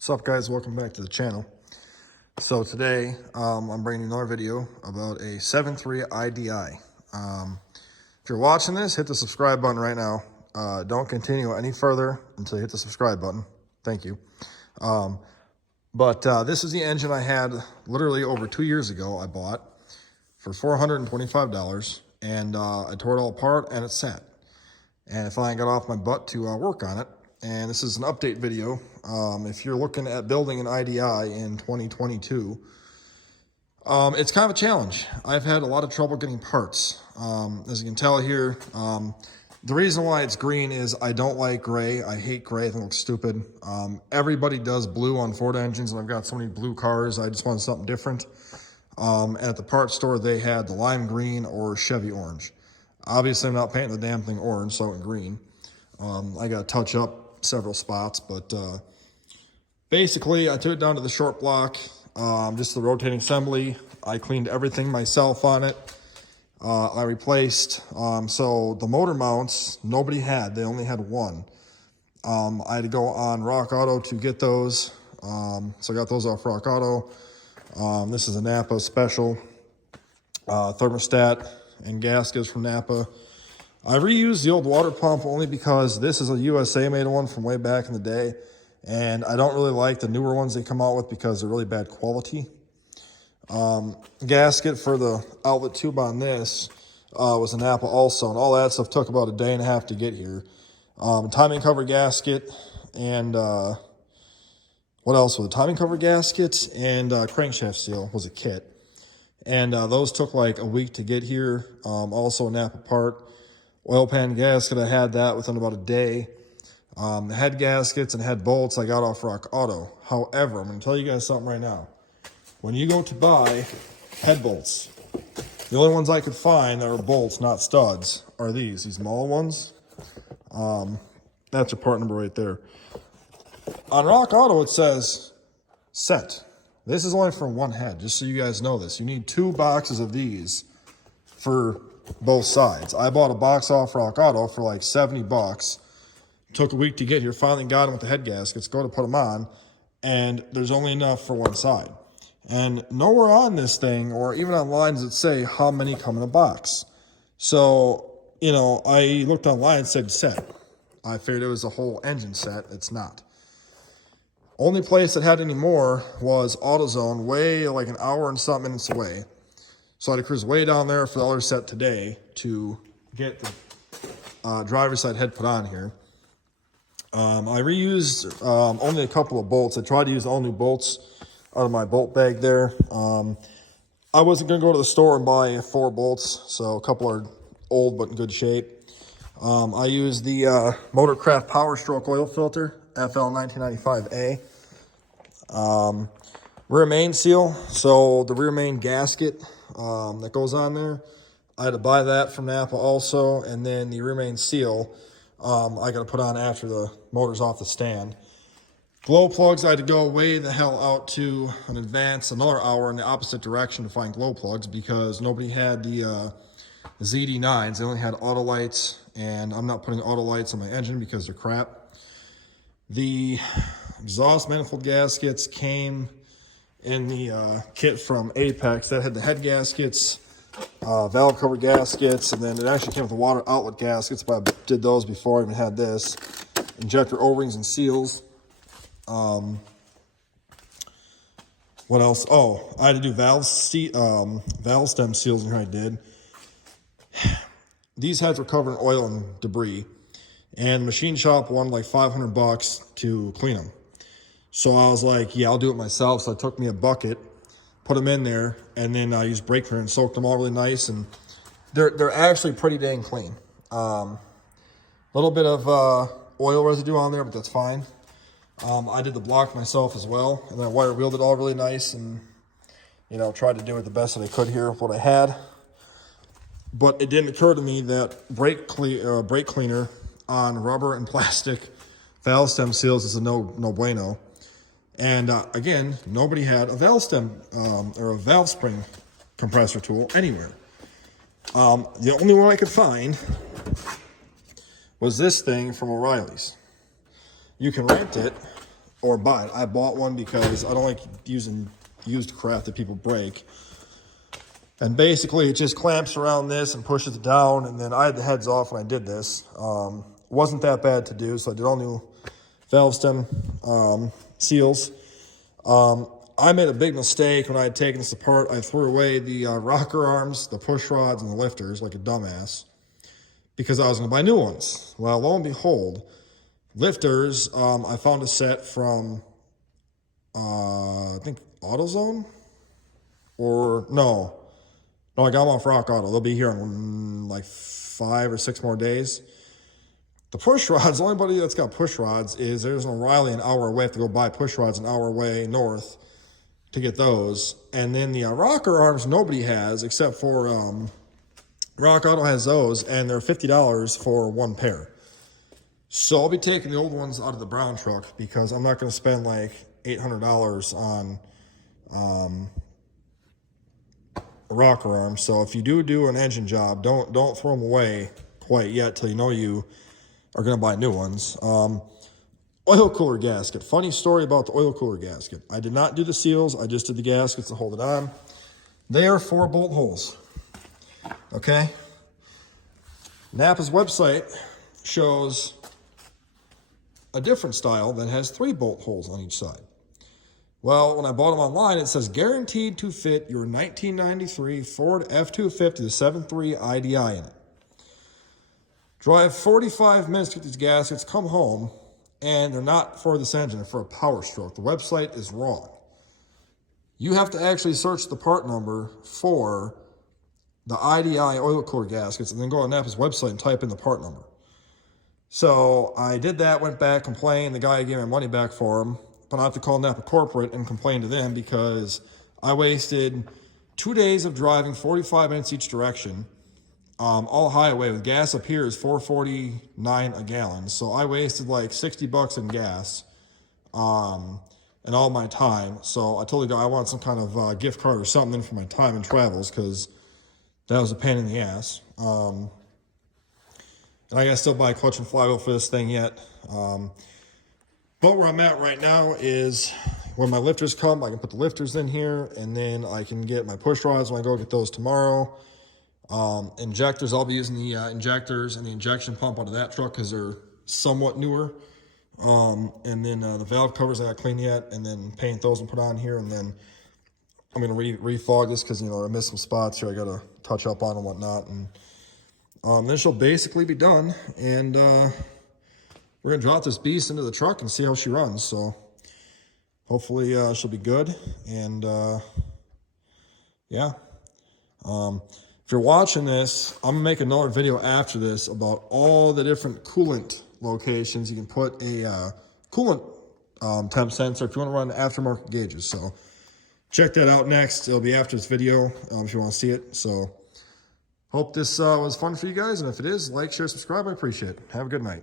What's up, guys? Welcome back to the channel. So today I'm bringing you another video about a 7.3 IDI. If you're watching this, hit the subscribe button right now. Don't continue any further until you hit the subscribe button. Thank you. This is the engine I had literally over 2 years ago. I bought for $425, and I tore it all apart and it sat. And I finally got off my butt to work on it. And this is an update video. If you're looking at building an IDI in 2022, it's kind of a challenge. I've had a lot of trouble getting parts. As you can tell here, the reason why it's green is I don't like gray. I hate gray. I think it looks stupid. Everybody does blue on Ford engines, and I've got so many blue cars. I just wanted something different. At the parts store, they had the lime green or Chevy orange. Obviously, I'm not painting the damn thing orange, so I went green. I got to touch up several spots, but basically I took it down to the short block, just the rotating assembly. I cleaned everything myself on it. I replaced, so the motor mounts, nobody had. They only had one. I had to go on Rock Auto to get those. So I got those off Rock Auto. This is a Napa special, Thermostat and Gaskets from Napa. I reused the old water pump only because this is a USA made one from way back in the day, and I don't really like the newer ones they come out with because they're really bad quality. Gasket for the outlet tube on this was a Napa also, and all that stuff took about a day and a half to get here. Timing cover gasket, and what else was it? Timing cover gasket and crankshaft seal was a kit, and those took like a week to get here. Also a Napa part. Oil pan gasket, I had that within about a day. The head gaskets and head bolts I got off Rock Auto. However, I'm going to tell you guys something right now. When you go to buy head bolts, the only ones I could find that are bolts, not studs, are these smaller ones. That's your part number right there. On Rock Auto, it says set. This is only for one head, just so you guys know this. You need 2 boxes of these for both sides. I bought a box off Rock Auto for like 70 bucks. Took a week to get here. Finally got them with the head gaskets. Go to put them on, and there's only enough for one side. And nowhere on this thing, or even online, does it say how many come in a box. So, you know, I looked online and said set. I figured it was a whole engine set. It's not. Only place that had any more was AutoZone, way like an hour and something minutes away. So I had to cruise way down there for the other set today to get the driver's side head put on here. I reused only a couple of bolts. I tried to use all new bolts out of my bolt bag there. I wasn't going to go to the store and buy 4 bolts, so a couple are old but in good shape. I used the Motorcraft Power Stroke oil filter, FL 1995A. Rear main seal, so the rear main gasket that goes on there, I had to buy that from Napa also, and then the rear main seal I got to put on after the motor's off the stand. Glow plugs, I had to go way the hell out to an advance, another hour in the opposite direction to find glow plugs because nobody had the ZD9s. They only had auto lights, and I'm not putting auto lights on my engine because they're crap. The exhaust manifold gaskets came in the kit from Apex. That had the head gaskets, valve cover gaskets, and then it actually came with the water outlet gaskets, but I did those before I even had this. Injector O-rings and seals. What else? Oh, I had to do valve stem seals, and here I did. These heads were covered in oil and debris, and machine shop wanted like 500 bucks to clean them. So I was like, yeah, I'll do it myself. So I took me a bucket, put them in there, and then I used brake cleaner and soaked them all really nice. And they're actually pretty dang clean. A little bit of oil residue on there, but that's fine. I did the block myself as well, and then I wire wheeled it all really nice, and you know, tried to do it the best that I could here with what I had. But it didn't occur to me that brake cleaner on rubber and plastic valve stem seals is a no bueno. And again, nobody had a valve stem or a valve spring compressor tool anywhere. The only one I could find was this thing from O'Reilly's. You can rent it or buy it. I bought one because I don't like using used crap that people break. And basically it just clamps around this and pushes it down, and then I had the heads off when I did this. Wasn't that bad to do, so I did all new valve stem seals. I made a big mistake when I had taken this apart. I threw away the rocker arms, the push rods, and the lifters like a dumbass because I was going to buy new ones. Well, lo and behold, lifters, I found a set from, I think, AutoZone? Or, no, I got them off Rock Auto. They'll be here in like 5 or 6 more days. The push rods, the only body that's got push rods is there's an O'Reilly an hour away. I have to go buy push rods an hour away north to get those. And then the rocker arms nobody has except for Rock Auto has those, and they're $50 for one pair. So I'll be taking the old ones out of the brown truck because I'm not going to spend like $800 on a rocker arm. So if you do an engine job, don't throw them away quite yet till you know you are going to buy new ones. Oil cooler gasket. Funny story about the oil cooler gasket. I did not do the seals. I just did the gaskets to hold it on. They are 4 bolt holes. Okay? Napa's website shows a different style that has 3 bolt holes on each side. Well, when I bought them online, it says guaranteed to fit your 1993 Ford F-250 to 7.3 IDI in it. Drive 45 minutes to get these gaskets, come home, and they're not for this engine, they're for a Power Stroke. The website is wrong. You have to actually search the part number for the IDI oil cooler gaskets and then go on Napa's website and type in the part number. So I did that, went back, complained. The guy gave me money back for them, but I have to call Napa Corporate and complain to them because I wasted 2 days of driving 45 minutes each direction. All highway with gas up here is $4.49 a gallon. So I wasted like $60 in gas and all my time. So I told the guy I want some kind of gift card or something for my time and travels because that was a pain in the ass. And I gotta still buy a clutch and flywheel for this thing yet. But where I'm at right now is when my lifters come, I can put the lifters in here, and then I can get my push rods when I go get those tomorrow. Injectors, I'll be using the injectors and the injection pump out of that truck because they're somewhat newer. And then the valve covers I got clean yet, and then paint those and put on here. And then I'm going to refog this because, I missed some spots here I got to touch up on and whatnot. And then she'll basically be done. And we're going to drop this beast into the truck and see how she runs. So hopefully she'll be good. And yeah. If you're watching this, I'm gonna make another video after this about all the different coolant locations you can put a coolant temp sensor if you want to run aftermarket gauges. So check that out next. It'll be after this video if you want to see it. So hope this was fun for you guys, and if it is, like, share, subscribe. I appreciate it. Have a good night.